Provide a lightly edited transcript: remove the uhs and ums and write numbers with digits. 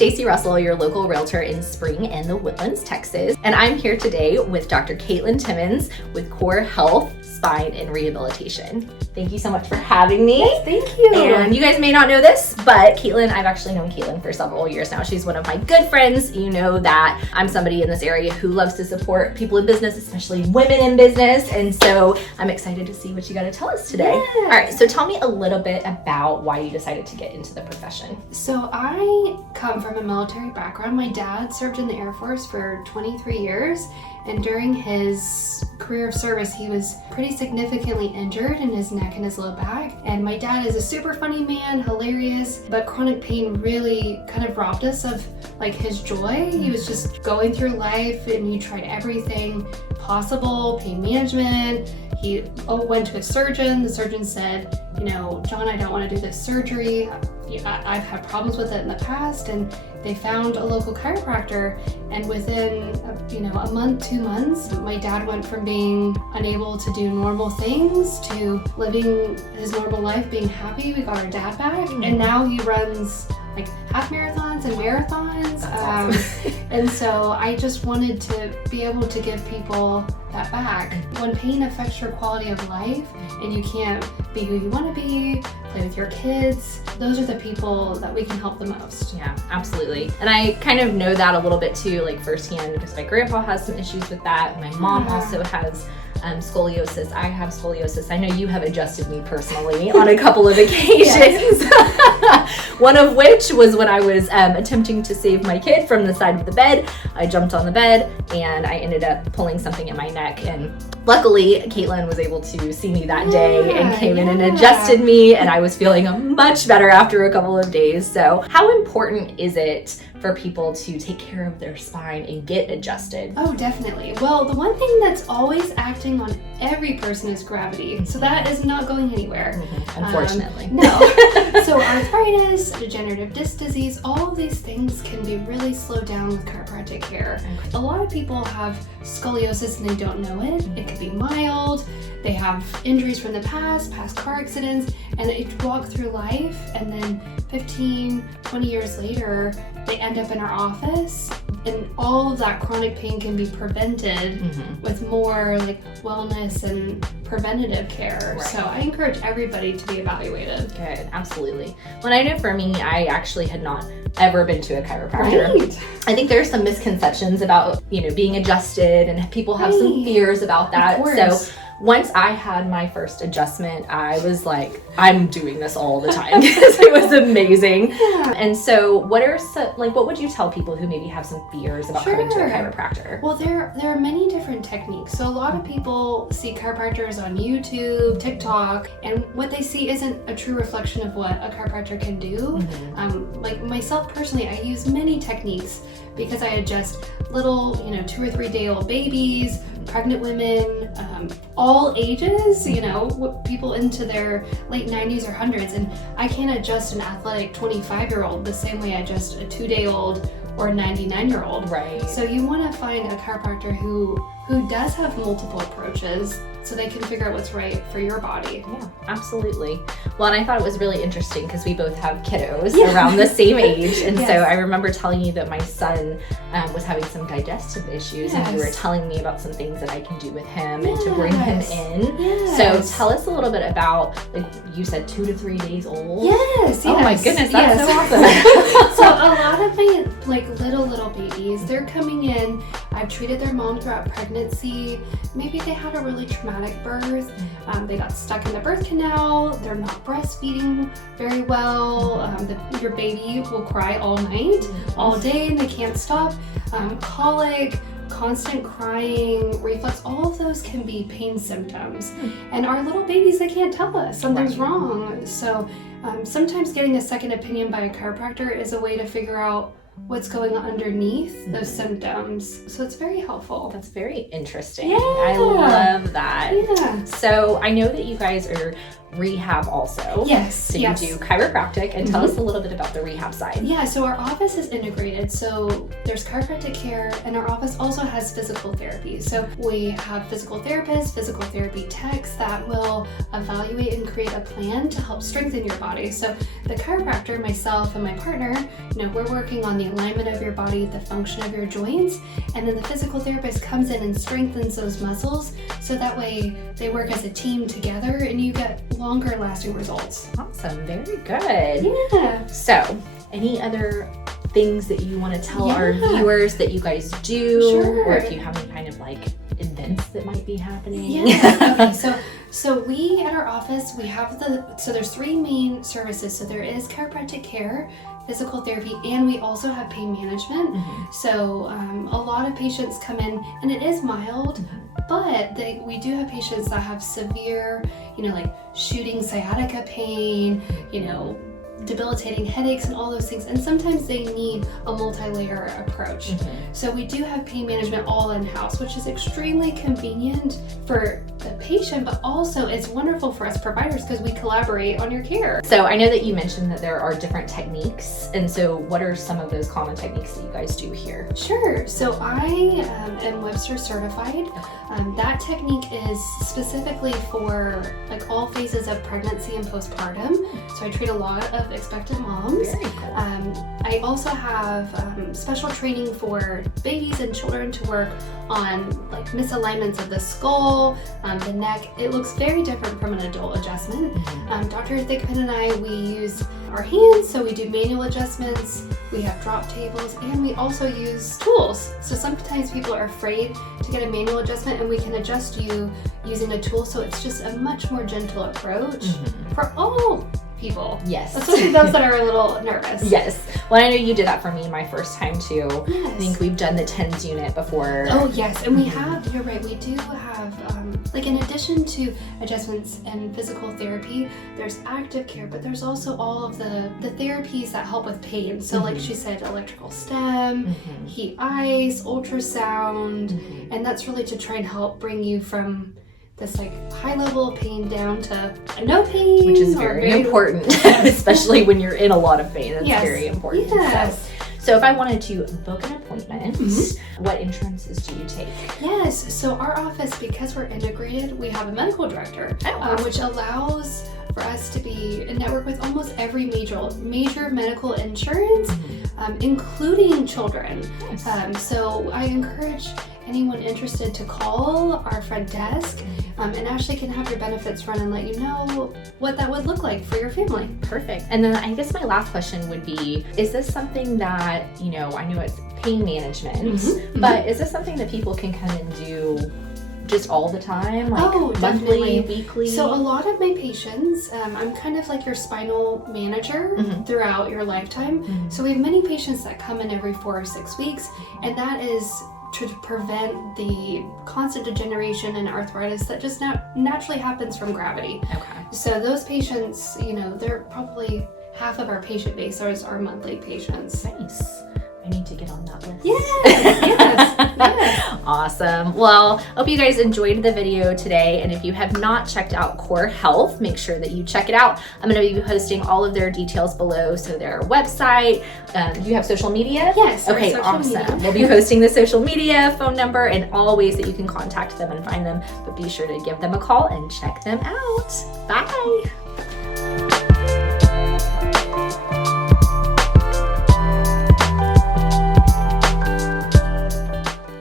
Stacy Russell, your local realtor in Spring and the Woodlands, Texas. And I'm here today with Dr. Caitlin Timmons with Core Health, Spine, and Rehabilitation. Thank you so much for having me. Yes, thank you. And you guys may not know this, but Caitlin, I've actually known Caitlin for several years now. She's one of my good friends. You know that I'm somebody in this area who loves to support people in business, especially women in business. And so I'm excited to see what you got to tell us today. Yeah. All right, so tell me a little bit about why you decided to get into the profession. So I come from a military background. My dad served in the Air Force for 23 years. And during his career of service, he was pretty significantly injured in his neck and his low back. And my dad is a super funny man, hilarious, but chronic pain really kind of robbed us of like his joy. He was just going through life and he tried everything possible, pain management. He went to a surgeon. The surgeon said, John, I don't want to do this surgery. I've had problems with it in the past. And they found a local chiropractor, and within a month, 2 months, my dad went from being unable to do normal things to living his normal life, being happy. We got our dad back, and now he runs like half marathons and marathons. Awesome. And so I just wanted to be able to give people that back. When pain affects your quality of life and you can't be who you want to be, play with your kids, those are the people that we can help the most. Yeah, absolutely. And I kind of know that a little bit too, like firsthand, because my grandpa has some issues with that. My mom also has scoliosis. I have scoliosis. I know you have adjusted me personally on a couple of occasions. One of which was when I was attempting to save my kid from the side of the bed. I jumped on the bed and I ended up pulling something in my neck, and luckily Caitlin was able to see me that day and came in and adjusted me, and I was feeling much better after a couple of days. So how important is it for people to take care of their spine and get adjusted? Oh, definitely. Well, the one thing that's always acting on every person is gravity. So that is not going anywhere. Unfortunately. No. So arthritis, degenerative disc disease, all of these things can be really slowed down with chiropractic care. A lot of people have scoliosis and they don't know it. It could be mild. They have injuries from the past car accidents, and they walk through life, and then 15, 20 years later, they end up in our office, and all of that chronic pain can be prevented with more like wellness and preventative care. Right. So I encourage everybody to be evaluated. Good, absolutely. Well, I know for me, I actually had not ever been to a chiropractor. Right. I think there's some misconceptions about, being adjusted, and people have some fears about that. Of course. So once I had my first adjustment, I was like, I'm doing this all the time because it was amazing. Yeah. And so what would you tell people who maybe have some fears about coming to a chiropractor? Well, there are many different techniques. So a lot of people see chiropractors on YouTube, TikTok, and what they see isn't a true reflection of what a chiropractor can do. Like myself personally, I use many techniques because I adjust little, 2 or 3 day old babies, pregnant women, all ages, people into their late 90s or 100s, and I can't adjust an athletic 25-year-old the same way I adjust a 2-day-old or a 99-year-old. Right. So you want to find a chiropractor who does have multiple approaches so they can figure out what's right for your body. Yeah, absolutely. Well, and I thought it was really interesting because we both have kiddos Yeah. around the same age. And Yes. so I remember telling you that my son was having some digestive issues, and you were telling me about some things that I can do with him and to bring him in. Yes. So tell us a little bit about, like you said, 2 to 3 days old. Yes. Oh my goodness, that's yes. so awesome. So a lot of my little babies, they're coming in. I've treated their mom throughout pregnancy. Maybe they had a really traumatic birth. They got stuck in the birth canal. They're not breastfeeding very well. Your baby will cry all night, all day, and they can't stop. Colic, constant crying, reflux, all of those can be pain symptoms. And our little babies, they can't tell us something's wrong. So sometimes getting a second opinion by a chiropractor is a way to figure out what's going on underneath those symptoms. So it's very helpful. That's very interesting. Yeah. I love love that. Yeah. So I know that you guys are rehab also. Yes. So yes. you do chiropractic, and tell us a little bit about the rehab side. Yeah, so our office is integrated. So there's chiropractic care, and our office also has physical therapy. So we have physical therapists, physical therapy techs that will evaluate and create a plan to help strengthen your body. So the chiropractor, myself and my partner, we're working on the alignment of your body, the function of your joints, and then the physical therapist comes in and strengthens those muscles, so that way they work as a team together and you get longer lasting results. Awesome, very good. Yeah. So, any other things that you want to tell our viewers that you guys do? Sure. Or if you have any kind of like events that might be happening? Yeah. Okay, so we at our office, we have there's 3 main services. So there is chiropractic care, physical therapy, and we also have pain management. So a lot of patients come in and it is mild, but we do have patients that have severe, like shooting sciatica pain, debilitating headaches and all those things, and sometimes they need a multi-layer approach. So we do have pain management all in-house, which is extremely convenient for the patient, but also it's wonderful for us providers because we collaborate on your care. So I know that you mentioned that there are different techniques, and so what are some of those common techniques that you guys do here? Sure. So I am Webster certified. That technique is specifically for like all phases of pregnancy and postpartum. So I treat a lot of expectant moms. Very cool. I also have special training for babies and children to work on like misalignments of the skull, the neck. It looks very different from an adult adjustment. Dr. Thigpen and I, we use our hands, so we do manual adjustments, we have drop tables, and we also use tools. So sometimes people are afraid to get a manual adjustment, and we can adjust you using a tool, so it's just a much more gentle approach for all people. Yes. Especially those that are a little nervous. Yes. Well, I know you did that for me my first time too. Yes. I think we've done the TENS unit before. Oh yes, and we have, you're right, we do have, like in addition to adjustments and physical therapy, there's active care, but there's also all of the therapies that help with pain. So like she said, electrical stem, heat ice, ultrasound, and that's really to try and help bring you from this like high level of pain down to no pain. Which is very important, especially when you're in a lot of pain. That's very important. Yes. So if I wanted to book an appointment, what insurances do you take? Yes, so our office, because we're integrated, we have a medical director, which allows for us to be in network with almost every major medical insurance, including children. Nice. So I encourage anyone interested to call our front desk, and Ashley can have your benefits run and let you know what that would look like for your family. Perfect. And then I guess my last question would be, is this something that, I know it's pain management, but is this something that people can come and do just all the time? Like monthly, definitely. weekly? So a lot of my patients, I'm kind of like your spinal manager throughout your lifetime. So we have many patients that come in every 4 or 6 weeks, and that is to prevent the constant degeneration and arthritis that just naturally happens from gravity. Okay. So those patients, they're probably half of our patient base are our monthly patients. Nice. I need to get on that list. Yes. Awesome. Well, hope you guys enjoyed the video today. And if you have not checked out Core Health, make sure that you check it out. I'm going to be posting all of their details below. So their website, do you have social media? Yes. Okay, awesome. We'll be posting the social media, phone number, and all ways that you can contact them and find them. But be sure to give them a call and check them out. Bye.